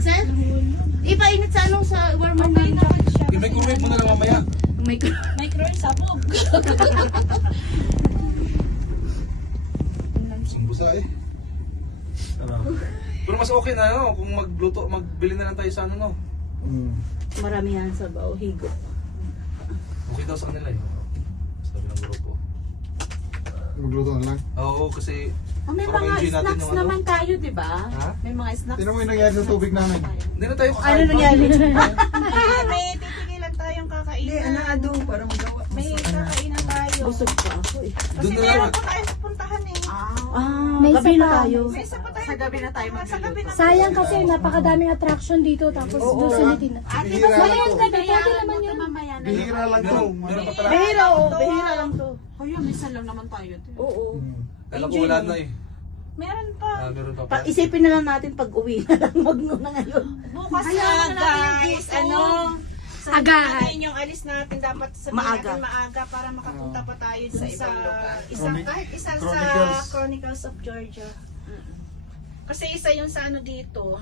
Sir? Ipainit sa anong sa warmer na. I-microwave mo na lang mamaya. Microwave sabog. Sumbusa eh. Pero mas okay na no, kung magbili na lang tayo sa ano no. Maramihan sa bao, higo. Okay daw sa kanila eh. Sabi ng grupo. Magluto na lang. Oo, kasi Oh, may parang mga enjoy natin snacks yung ano. naman tayo, di ba? Ha? May mga snacks. Tignan mo yung nangyari sa tubig namin. Hindi na tayo Ano kakain. nangyari? May titigilan tayong kakainan. Ano nga doon para magawa. May kakainan tayo. Busog pa ako eh. Kasi Doon na meron lang. pa tayong pupuntahan eh. May gabi na tayo. May isa pa tayo. Sa gabi na tayo Sa gabi na Sayang kasi napakadaming attraction dito tapos doon sa Nitin. Bihira lang Mayroon to. gabi, pwede naman yun. Bihira lang to. Meron pa pala. Behira, behira lang to. Kuya, may salam naman tayo. Oo. Alam ko wala na eh. Meron pa. Meron pa pala. Isipin na lang natin pag uwi na lang, wag na ngayon. Bukas Hayaan na na natin yung guys. dito. Ano? Agahan. Sabihin yung alis natin dapat sabihin Maaga. natin maaga para makapunta pa tayo sa isang kahit isa sa Chronicles. Chronicles of Georgia. Kasi isa yun sa ano dito.